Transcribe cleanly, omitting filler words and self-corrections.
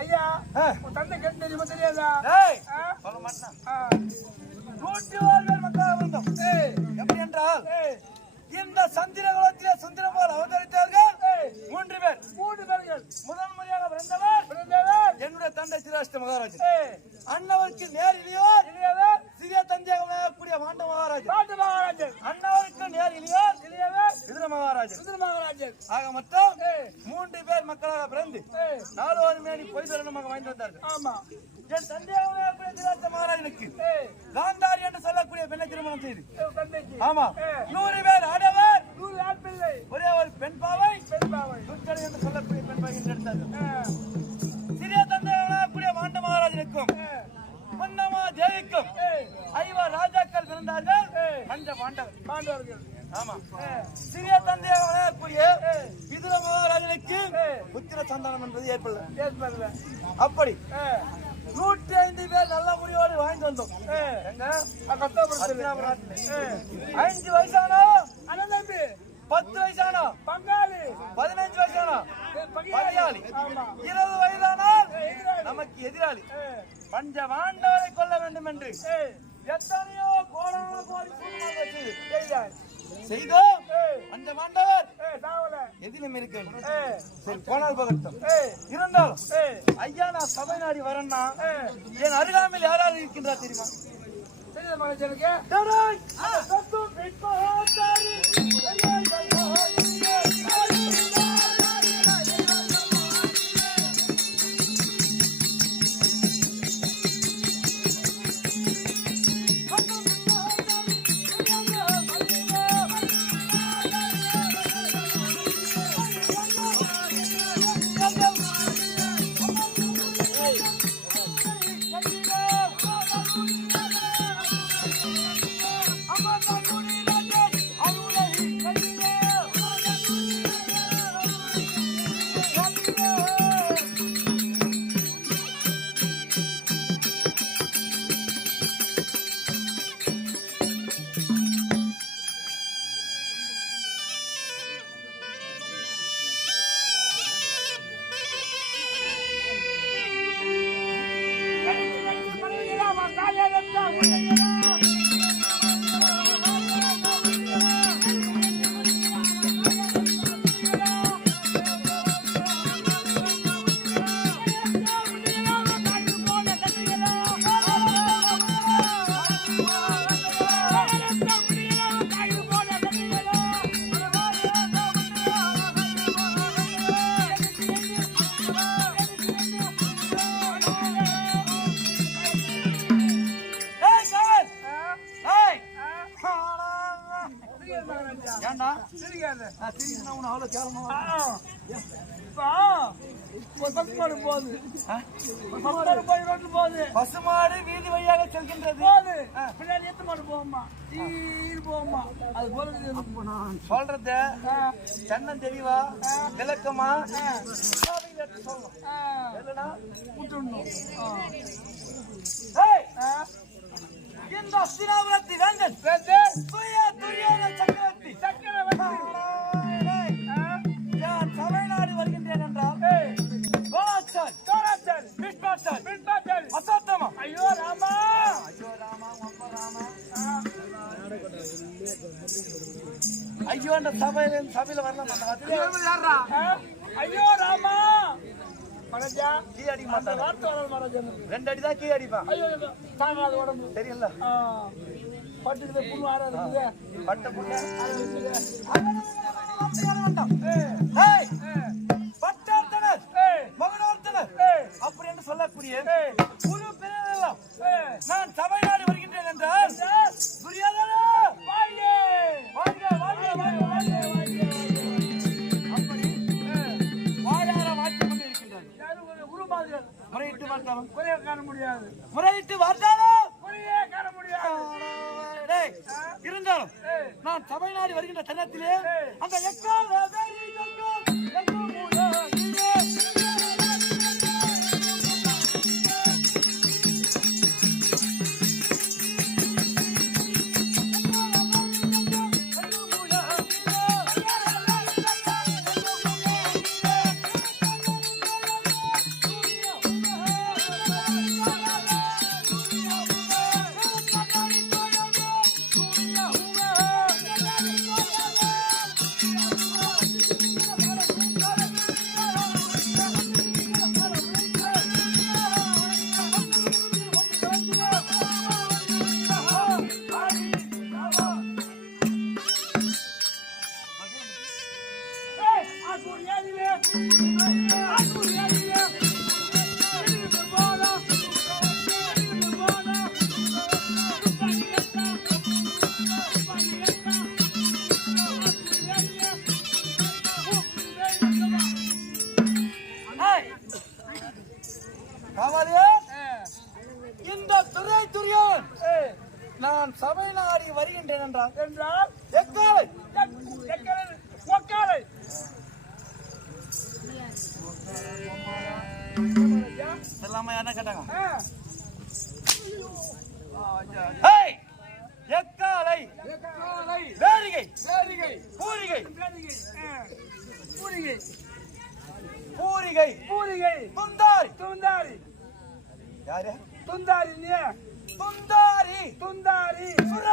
ஐயா உன் தந்தை கேட்டு தெரியுமா தெரியாதா? சொல்ல மாட்டேன். 101 பேர் மக்களாக இருந்தோம். எப்படி என்றால் இந்த சந்திரகுலத்திலே சுந்தரமாக அவதரித்தார்கள் 3 பேர். 3 பேர்கள். முதல் முறையாக பிறந்தவர் என்னுடைய தந்தை திருஷ்ட மகாராஜன். அண்ணவருக்கு நேர் இளையோர் சிறிய தந்தையாக கூடிய மாண்ட மகாராஜன். அண்ணவருக்கு நேர் இளையோர் விதுர மகாராஜன். ஆக மொத்தம் 3 பேர் மக்களாக பிறந்து 4 மேனி பொய் தருணமாக வாங்கி வந்தார்கள். ஆமா. என் தந்தையாக திருஷ்ட மகாராஜனுக்கு காந்தாரி என்று சொல்லக்கூடிய பெண்ணை திருமணம் செய்து. ஆமா. 100 பேர் ஆடவர் 100 ஆண் பிள்ளை. ஒரே ஒரு பெண் பாவை துர்க்கடை என்று சொல்லக்கூடிய பெண் பாவை எடுத்தார்கள். சிறிய தந்தையாக கூடிய மாண்ட மகாராஜனுக்கும் பொன்னம்மா தேவிக்கும் 5 ராஜாக்கள் பிறந்தார்கள். பஞ்ச பாண்டவர்கள். ஆமா. சிறிய தந்தையாக கூடிய விதுர மகாராஜனுக்கு புத்திர சந்தானம் என்பது ஏற்படல. அப்படி 105 பேர் நல்ல முடிவோடு வாங்கி வந்தோம். 5 வயசானா அண்ணன் தம்பி, 10 வயசானா பங்காளி, 15 வயசானா பகையாளி, 20 வயதானால் நமக்கு எதிராளி. பஞ்ச பாண்டவரை கொல்ல வேண்டும் என்று எத்தனையோ கோடான கோடி செய்தோம். பஞ்ச பாண்டவர் எதிலும் இருக்க போனால் பகட்டம் இருந்தாலும் ஐயா நான் சபை நாடி வரேன்னா என் அருகாமையில் யாராவது இருக்கின்றா தெரியுமா? பசுமாடு வீதி வழியாக செல்கின்றது. சொல்றத தென்னம் தெளிவா விளக்கமா இந்த அஸ்தினாபுரத்தி வேந்தன் தமிழ்நாடு வருகின்றேன் என்றால் அசாத்தமா. ஐயோ ராமா, ஐயோ அந்த சபையில வரலாம். ஐயோ ராமா கீ அடிக்க மாட்டான். 2 அடி தான் கீ அடிப்பான். தெரியல பட்டுக்கு புண்ணு ஆறாது பட்ட புண்ணு பட்டார்த்தனர் மகனார்த்தனர் அப்படி என்று சொல்லக்கூடிய குரு பிறரெல்லாம் நான் தமிழ்நாடு வருகின்றேன் என்றால் புரியாதா? அப்படி வாழார மாற்றிக் கொண்டு இருக்கின்றார். உருமாதிகள் முறையிட்டு பார்த்தாலும் குறைய காண முடியாது. முறையிட்டு பார்த்தாலும் குறையே காண முடியாது. இருந்தாலும் நான் தமிழ்நாடு வருகின்ற தருணத்திலே அந்த காவாலியே இந்த துறை துரியன் நான் சபை நாடி வருகின்றேன் என்றால் எக்காலை ஒக்காலை சொல்லாம என்ன கேட்டாங்க எக்காலை வேரிகை பூரிகை பூரிகை துந்தாரி துந்தாரி யாரு துந்தாரி துந்தாரி துந்தாரி சுர